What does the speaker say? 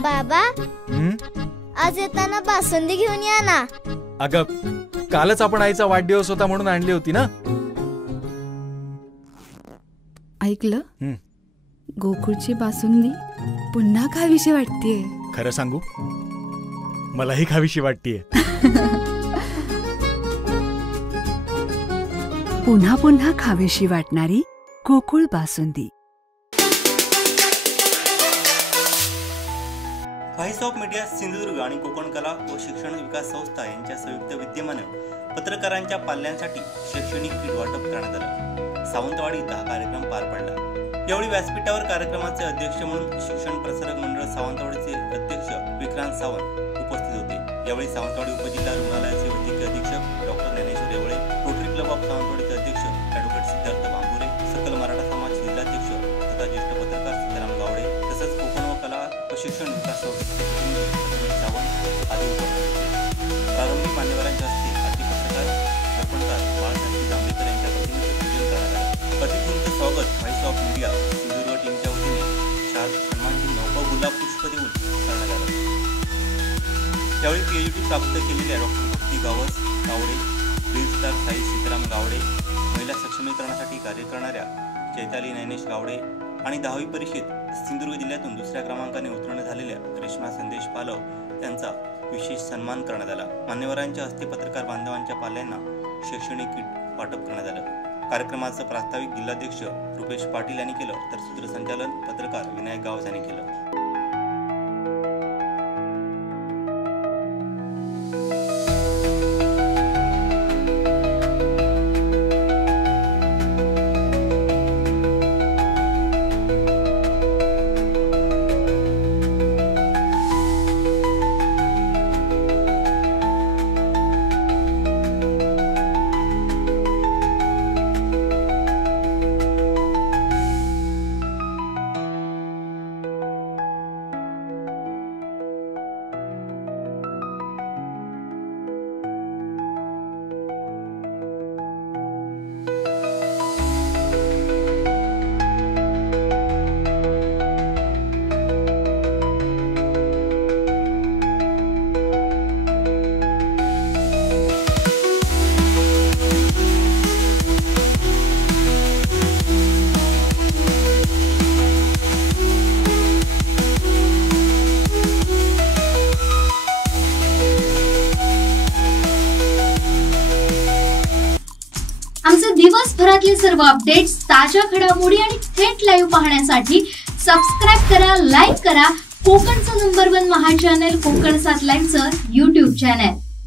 बाबा आज येताना बासुंदी घेऊन या ना। अगं कालच आपण आईचा वाढदिवस होता म्हणून आणली होती ना। ऐकलं, गोकुळची बासुंदी पुन्हा खावीशी वाटतेय। खरं सांगू, मलाही खावीशी वाटतेय। पुन्हा पुन्हा खावीशी वाटणारी Gokul basundi. Voice of media Sindhudurg आणि कोकण कला व शिक्षण विकास संस्था यांच्या संयुक्त विद्यमाने पत्रकारांच्या पाल्यांसाठी शैक्षणिक किट वाटप करण्यात आलं। सावंतवाडी 10 कार्यक्रम पार पडला। यावेळी व्यासपीठावर कार्यक्रमाचे अध्यक्ष म्हणून शिक्षण प्रसारक मंडळ सावंतवाडीचे अध्यक्ष विक्रांत सावंत उपस्थित होते। यावेळी सावंतवाडी उपजिल्हा रुग्णालयाचे वैद्यकीय अधीक्षक doctor Dnyaneshwar Revale, Rotary Club of सावंतवाडीचे अध्यक्ष ॲडव्होकेट सिद्धार्थ बांबुरे, सकल मराठा समाज जिल्हाध्यक्ष तथा ज्येष्ठ पत्रकार सीताराम गावडे तसंच कोकण व कला व शिक्षण विकास संस्थेचे सावंत आदी उपस्थित होते। प्रारंभी मान्यवरांच्या हस्ते आरती पत्रकार सरपंच बाळशास्त्री जांभेकर यांच्या प्रतिमेचे पूजन करण्यात आलं। अतिथींचं स्वागत व्हॉइस ऑफ मीडिया सिंधुदुर्ग टीमच्या वतीने शाल सन्मानचिन्ह व गुलाब पुष्प देऊन करण्यात आलं। यावेळी PhD प्राप्त केलेल्या डॉक्टर भक्ती गावडे, रील स्टार साई सीताराम गावडे, महिला सक्षमीकरणासाठी कार्य करणाऱ्या चैताली नैनेश गावडे आणि 10वी परीक्षेत सिंधुदुर्ग जिल्ह्यातून दुसऱ्या क्रमांकाने उत्तीर्ण झालेल्या रेश्मा संदेश पालव यांचा विशेष सन्मान करण्यात आला। मान्यवरांच्या हस्ते पत्रकार बांधवांच्या पाल्यांना शैक्षणिक किट वाटप करण्यात आलं। कार्यक्रमाचं प्रास्ताविक जिल्हाध्यक्ष रुपेश पाटील यांनी केलं तर सूत्रसंचालन पत्रकार विनायक गावस यांनी केलं। दिवसभरातले सर्व अपडेट्स, ताज्या घडामोडी आणि थेट लाईव्ह पाहण्यासाठी सबस्क्राइब करा, लाईक करा कोकणचं नंबर 1 महा चॅनल कोकण 7 लाईव्हचं YouTube चॅनल।